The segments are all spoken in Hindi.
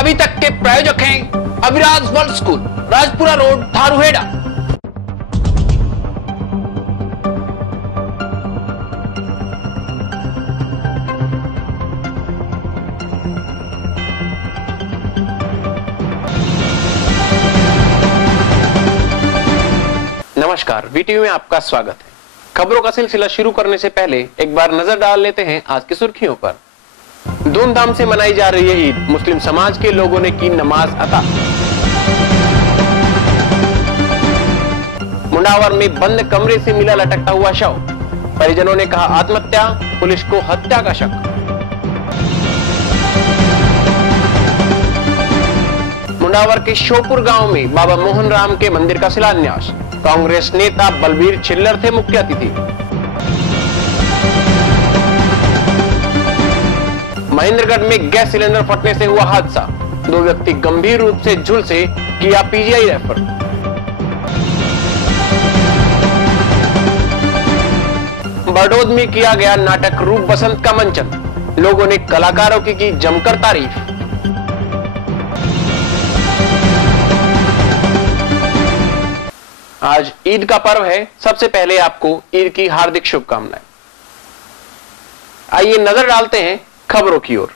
अभी तक के प्रायोजक हैं Aviraj world school, Rajpura road, Dharuhera. नमस्कार, वीटीवी में आपका स्वागत है। खबरों का सिलसिला शुरू करने से पहले एक बार नजर डाल लेते हैं आज की सुर्खियों पर। धूमधाम से मनाई जा रही है ईद, मुस्लिम समाज के लोगों ने की नमाज अता। मुंडावर में बंद कमरे से मिला लटकता हुआ शव, परिजनों ने कहा आत्महत्या, पुलिस को हत्या का शक। मुंडावर के शोपुर गांव में बाबा मोहन राम के मंदिर का शिलान्यास, कांग्रेस नेता बलबीर छिल्लर थे मुख्य अतिथि। महेंद्रगढ़ में गैस सिलेंडर फटने से हुआ हादसा, 2 व्यक्ति गंभीर रूप से झुलसे, किया पीजीआई रेफर। बरडोद में किया गया नाटक रूप बसंत का मंचन, लोगों ने कलाकारों की जमकर तारीफ। आज ईद का पर्व है, सबसे पहले आपको ईद की हार्दिक शुभकामनाएं। आइए नजर डालते हैं खबरों की ओर।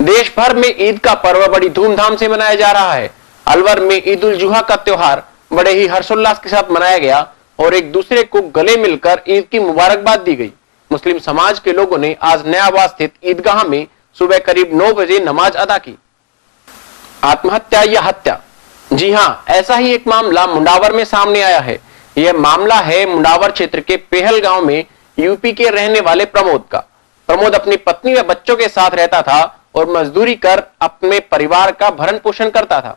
देश भर में ईद का पर्व बड़ी धूमधाम से मनाया जा रहा है। अलवर में ईद उल जुहा का त्योहार बड़े ही हर्षोल्लास के साथ मनाया गया और एक दूसरे को गले मिलकर ईद की मुबारकबाद दी गई। मुस्लिम समाज के लोगों ने आज नयाबाद स्थित ईदगाह में सुबह करीब 9 बजे नमाज अदा की। आत्महत्या या हत्या? जी हां, ऐसा ही एक मामला मुंडावर में सामने आया है। यह मामला है मुंडावर क्षेत्र के पेहल गांव में यूपी के रहने वाले प्रमोद का। प्रमोद अपनी पत्नी व बच्चों के साथ रहता था और मजदूरी कर अपने परिवार का भरण पोषण करता था,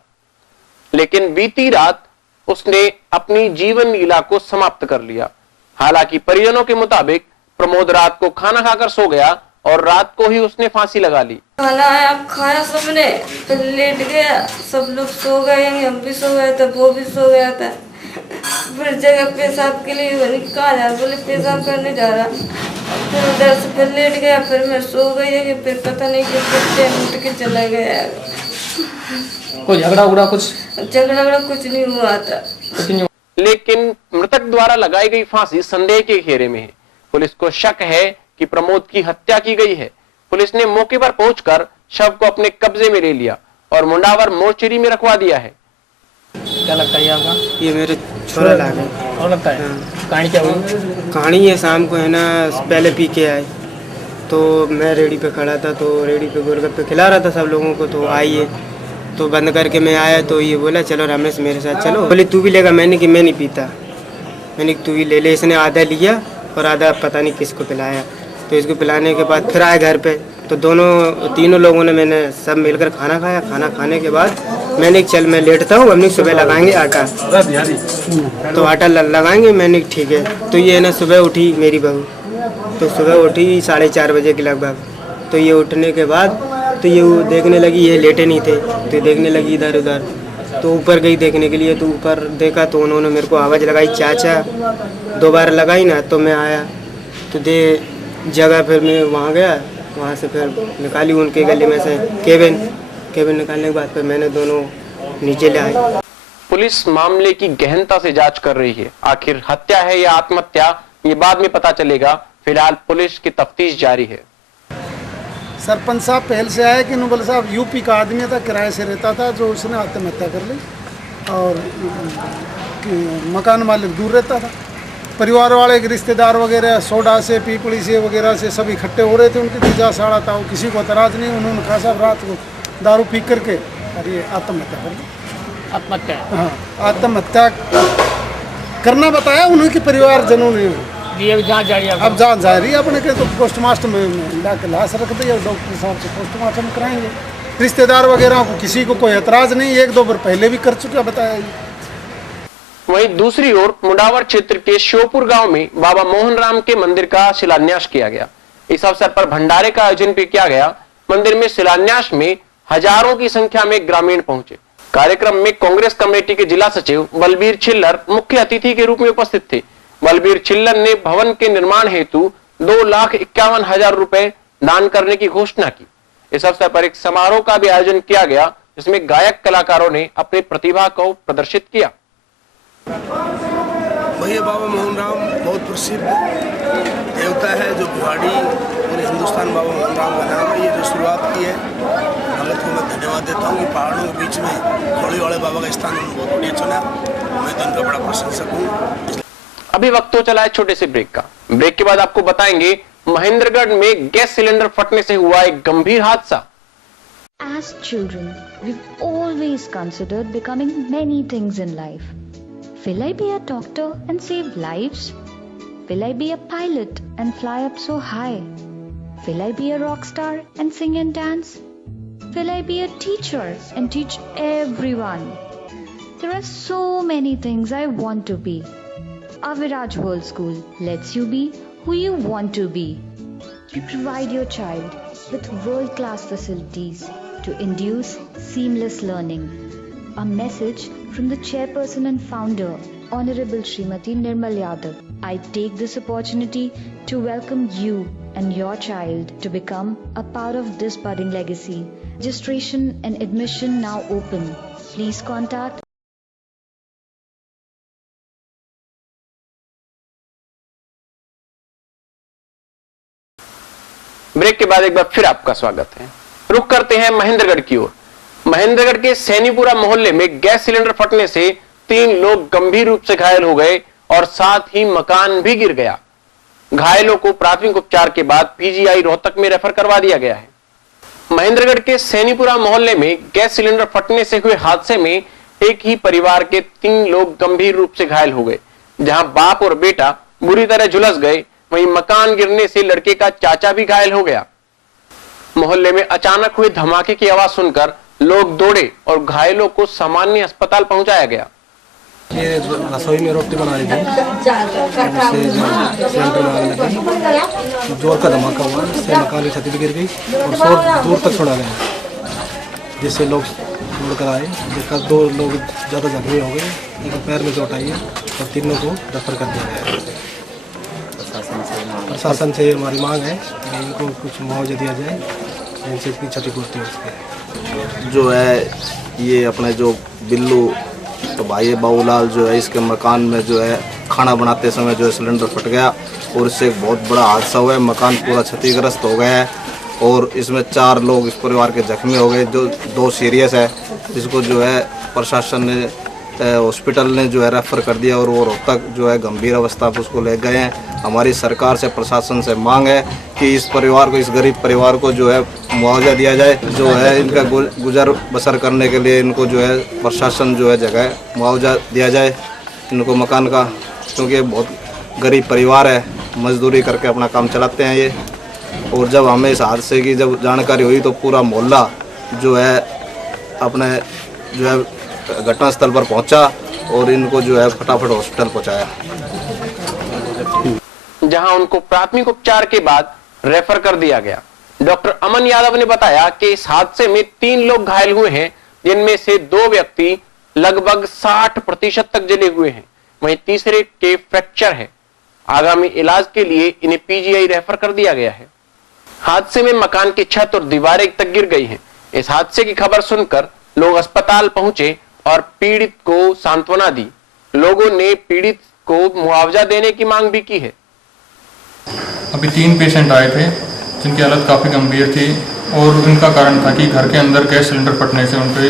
लेकिन बीती रात उसने अपनी जीवन लीला को समाप्त कर लिया। हालांकि परिजनों के मुताबिक प्रमोद रात को खाना खाकर सो गया और रात को ही उसने फांसी लगा ली। खाना आया, खाया सबने, फिर लेट गया, सब लोग सो गए, हम भी सो गए थे, वो भी सो गया था। फिर जगह पेशाब के लिए कहा जा, बोले पेशाब करने जा रहा, फिर उधर से फिर लेट गया, फिर मैं सो गई, फिर पता नहीं कि उठ के चला गया। कोई झगड़ा उगड़ा कुछ नहीं हुआ था, लेकिन मृतक द्वारा लगाई गई फांसी संदेह के घेरे में है। पुलिस को शक है कि प्रमोद की हत्या की गई है। पुलिस ने मौके पर पहुंचकर शव को अपने कब्जे में ले लिया और मुंडावर मोर्चरी में रखवा दिया है। क्या लगता है आपका? ये मेरे छोरा लागे। और लगता है कहानी क्या हुई? कहानी ये शाम को है ना, पहले पी के आए तो मैं रेडी पे खड़ा था, तो रेडी पे गोलगप्पे खिला रहा था सब लोगों को। तो आइए, तो बंद करके मैं आया तो ये बोला चलो रमेश मेरे साथ चलो। बोले तू भी लेगा? मैंने कि मैं नहीं पीता। मैंने तू ही ले ले। इसने आधा लिया और आधा पता नहीं किसको पिलाया। तो इसको पिलाने के बाद फिर आए घर पे, तो तीनों लोगों ने मैंने सब मिलकर खाना खाया। खाना खाने के बाद मैंने चल मैं लेटता हूँ, हमने सुबह लगाएंगे आटा, तो आटा लगाएंगे। मैंने ठीक है। तो ये ना सुबह उठी मेरी बहू, तो सुबह उठी 4:30 बजे के लगभग। तो ये उठने के बाद तो ये देखने लगी, ये लेटे नहीं थे, तो देखने लगी इधर उधर। तो ऊपर गई देखने के लिए, तो ऊपर देखा तो उन्होंने मेरे को आवाज़ लगाई चाचा, 2 बार लगाई ना। तो मैं आया तो जगह फिर मैं वहाँ गया, वहाँ से फिर निकाली उनके गले में से केबिन निकालने के बाद फिर मैंने दोनों नीचे ले आए। पुलिस मामले की गहनता से जांच कर रही है। आखिर हत्या है या आत्महत्या, ये बाद में पता चलेगा। फिलहाल पुलिस की तफ्तीश जारी है। सरपंच साहब पहल से आए कि नुबल साहब यूपी का आदमी था, किराए से रहता था, जो उसने आत्महत्या कर ली और मकान मालिक दूर रहता था। परिवार वाले के रिश्तेदार वगैरह सोडा से, पीपड़ी से वगैरह से सब इकट्ठे हो रहे थे, उनकी तीजा साड़ा था, वो किसी को एतराज नहीं। उन्होंने कहा साहब रात को दारू पी करके और ये आत्महत्या कर ली। आत्महत्या? हाँ, आत्महत्या करना बताया उनके परिवारजनों ने। ये जांच जारी है, अब जांच जारी है अपने के। तो पोस्टमास्टर में लाकर लाश रख दी और डॉक्टर साहब से पोस्टमास्टम कराएंगे। रिश्तेदार वगैरह को किसी को कोई एतराज नहीं, 1-2 बार पहले भी कर चुका बताया। वहीं दूसरी ओर मुंडावर क्षेत्र के श्योपुर गांव में बाबा मोहन राम के मंदिर का शिलान्यास किया गया। इस अवसर पर भंडारे का आयोजन भी किया गया। मंदिर में शिलान्यास में हजारों की संख्या में ग्रामीण पहुंचे। कार्यक्रम में कांग्रेस कमेटी के जिला सचिव बलबीर छिल्लर मुख्य अतिथि के रूप में उपस्थित थे। बलबीर छिल्लर ने भवन के निर्माण हेतु 2,51,000 रुपए दान करने की घोषणा की। इस अवसर पर एक समारोह का भी आयोजन किया गया जिसमें गायक कलाकारों ने अपनी प्रतिभा को प्रदर्शित किया। भैया बाबा मोहन राम बहुत प्रसिद्ध देवता है जो बिहाड़ी पूरे हिंदुस्तान बाबा मोहन राम का नाम है। ये जो शुरुआत की है भगत को मैं धन्यवाद देता हूँ कि पहाड़ों के बीच में होली वाले बाबा का स्थान बहुत बढ़िया चुना। मैं तो उनका बड़ा प्रशंसक हूँ। अभी वक्त तो चला है छोटे से ब्रेक का। ब्रेक के बाद आपको बताएंगे महेंद्रगढ़ में गैस सिलेंडर फटने से हुआ एक गंभीर हादसा। As children, we've always considered becoming many things in life. Will I be a doctor and save lives? Will I be a pilot and fly up so high? Will I be a rock star and sing and dance? Will I be a teacher and teach everyone? There are so many things I want to be. Aviraj World School lets you be who you want to be. We provide your child with world-class facilities to induce seamless learning. A message from the chairperson and founder, Honorable Srimati Nirmal Yadav. I take this opportunity to welcome you and your child to become a part of this budding legacy. Registration and admission now open. Please contact break के बाद एक बार फिर आपका स्वागत है। रुक करते हैं महेंद्रगढ़ की ओर। महेंद्रगढ़ के सैनीपुरा मोहल्ले में गैस सिलेंडर फटने से 3 लोग गंभीर रूप से घायल हो गए और साथ ही मकान भी गिर गया। घायलों को प्राथमिक उपचार के बाद पीजीआई रोहतक में रेफर करवा दिया गया है। महेंद्रगढ़ के सैनीपुरा मोहल्ले में गैस सिलेंडर फटने से हुए हादसे में एक ही परिवार के 3 लोग गंभीर रूप से घायल हो गए। जहां बाप और बेटा बुरी तरह झुलस गए, वहीं मकान गिरने से लड़के का चाचा भी घायल हो गया। मोहल्ले में अचानक हुए धमाके की आवाज सुनकर लोग दौड़े और घायलों को सामान्य अस्पताल पहुंचाया गया। ये रसोई में रोटी बना रही थी, जोर का धमाका हुआ, इससे मकान की छत भी गिर गई और शोर दूर तक सुना गया, जिससे लोग दौड़ कर आए। जिसका 2 लोग ज़्यादा जख्मी हो गए, एक पैर में चोट आई है और 3 को रेफर कर दिया गया है। प्रशासन से हमारी मांग है कि इनको कुछ मुआवजा दिया जाए, जिनसे इसकी क्षतिपूर्ति हो सके। जो है ये अपने जो बिल्लू तो भाई बाबूलाल जो है, इसके मकान में जो है खाना बनाते समय जो है सिलेंडर फट गया और इससे एक बहुत बड़ा हादसा हुआ है। मकान पूरा क्षतिग्रस्त हो गया है और इसमें 4 लोग इस परिवार के जख्मी हो गए, जो 2 सीरियस है, जिसको जो है प्रशासन ने हॉस्पिटल ने जो है रेफर कर दिया और वो रोहतक जो है गंभीर अवस्था पर उसको ले गए हैं। हमारी सरकार से प्रशासन से मांग है कि इस परिवार को, इस गरीब परिवार को जो है मुआवजा दिया जाए, जो है इनका गुजर बसर करने के लिए इनको जो है प्रशासन जो है जगह मुआवजा दिया जाए इनको मकान का, क्योंकि बहुत गरीब परिवार है, मजदूरी करके अपना काम चलाते हैं ये। और जब हमें इस हादसे की जब जानकारी हुई तो पूरा मोहल्ला जो है अपने जो है घटनास्थल पर पहुंचा और इनको जो है फटाफट हॉस्पिटल पहुंचाया, जहां उनको प्राथमिक उपचार के बाद रेफर कर दिया गया। डॉक्टर अमन यादव ने बताया कि इस हादसे में 3 लोग घायल हुए हैं, जिनमें से 2 व्यक्ति लगभग 60% तक जले हुए हैं, वहीं तीसरे के फ्रैक्चर है। आगामी इलाज के लिए इन्हें पीजीआई रेफर कर दिया गया है। हादसे में मकान की छत और दीवारें तक गिर गई हैं। इस हादसे की खबर सुनकर लोग अस्पताल पहुंचे और पीड़ित को सांत्वना दी। लोगों ने पीड़ित को मुआवजा देने की मांग भी की है। अभी 3 पेशेंट आए थे जिनकी हालत काफ़ी गंभीर थी और उनका कारण था कि घर के अंदर गैस सिलेंडर फटने से उनके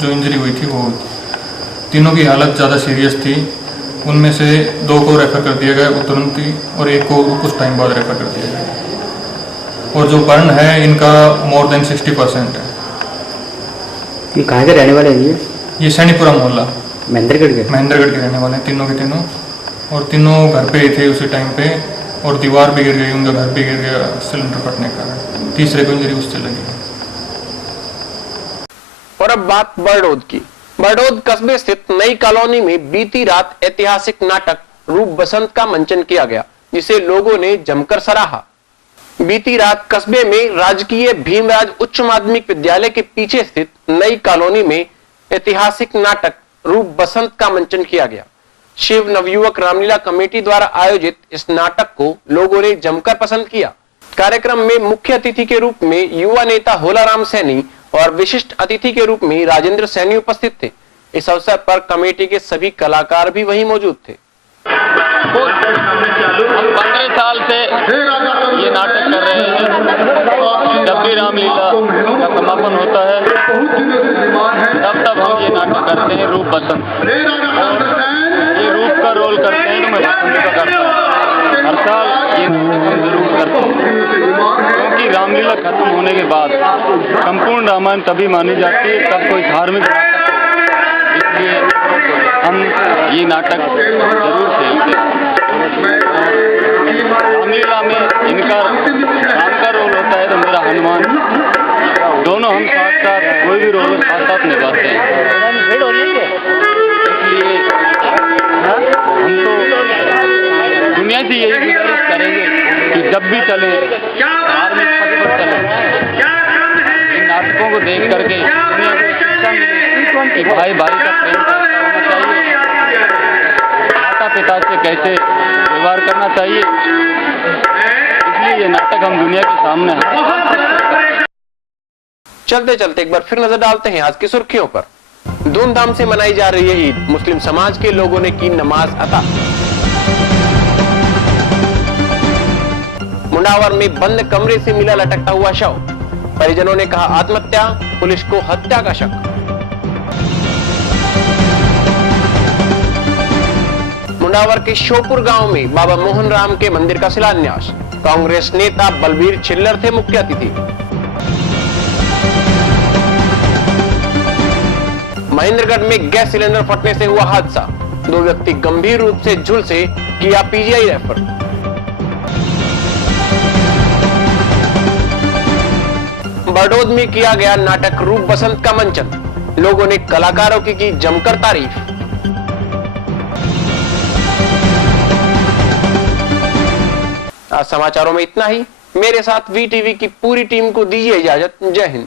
जो इंजरी हुई थी वो हुई। तीनों की हालत ज़्यादा सीरियस थी। उनमें से 2 को रेफर कर दिया गया तुरंत ही और 1 को कुछ टाइम बाद रेफर कर दिया गया। और जो बर्न है इनका मोर देन 60% है। ये कहाँ के रहने वाले हैं? ये सैनीपुरा मोहल्ला महेंद्रगढ़ के रहने वाले हैं तीनों के तीनों, और तीनों घर पे ही थे उसी टाइम पे और दीवार भी गिर गई, उनका घर भी गिर गया सिलेंडर फटने के कारण। तीसरे को इंजरी उससे लगी। और अब बात बरडोद की। बरडोद कस्बे स्थित नई कॉलोनी में बीती रात ऐतिहासिक नाटक रूप बसंत का मंचन किया गया, जिसे लोगों ने जमकर सराहा। बीती रात कस्बे में राजकीय भीमराज उच्च माध्यमिक विद्यालय के पीछे स्थित नई कॉलोनी में ऐतिहासिक नाटक रूप बसंत का मंचन किया गया। शिव नवयुवक रामलीला कमेटी द्वारा आयोजित इस नाटक को लोगों ने जमकर पसंद किया। कार्यक्रम में मुख्य अतिथि के रूप में युवा नेता होलाराम सैनी और विशिष्ट अतिथि के रूप में राजेंद्र सैनी उपस्थित थे। इस अवसर पर कमेटी के सभी कलाकार भी वहीं मौजूद थे। हम 15 साल से ये नाटक कर रहे हैं। जब भी रामलीला का समापन होता है तब हम ये नाटक करते हैं। रूप बसंत, ये रूप का रोल करते हैं तो मैं बसंत का करता हूँ। हर साल ये नाटक जरूर करता हूँ, क्योंकि रामलीला खत्म होने के बाद संपूर्ण रामायण तभी मानी जाती है तब कोई धार्मिक नाटक हो। इसलिए हम ये नाटक जरूर खेलते हैं। रामलीला में इनका राम का रोल होता है तो मेरा हनुमान, दोनों हम साथ साथ कोई भी रोल साथ साथ निभाते हैं। इसलिए हम तो दुनिया से यही गुजारिश करेंगे कि जब भी चले धार्मिक पथ पर चले, इन नाटकों को देख करके दुनिया को शिक्षा मिले कि भाई भाई का प्रेम कैसा होना चाहिए, माता पिता से कैसे व्यवहार करना चाहिए। इसलिए ये नाटक हम दुनिया के सामने हैं। चलते चलते एक बार फिर नजर डालते हैं आज की सुर्खियों पर। धूमधाम से मनाई जा रही है ईद। मुस्लिम समाज के लोगों ने की नमाज अता। मुंडावर में बंद कमरे से मिला लटकता हुआ शव। परिजनों ने कहा आत्महत्या, पुलिस को हत्या का शक। मुंडावर के शोपुर गांव में बाबा मोहन राम के मंदिर का शिलान्यास। कांग्रेस नेता बलबीर छिल्लर थे मुख्य अतिथि। महेंद्रगढ़ में गैस सिलेंडर फटने से हुआ हादसा। 2 व्यक्ति गंभीर रूप से झुलसे, किया पीजीआई रेफर। बरडोद में किया गया नाटक रूप बसंत का मंचन। लोगों ने कलाकारों की जमकर तारीफ। आज समाचारों में इतना ही। मेरे साथ वीटीवी की पूरी टीम को दीजिए इजाजत। जय हिंद।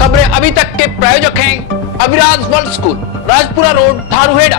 खबरें अभी तक के प्रायोजक हैं Aviraj world school, Rajpura road, Dharuhera.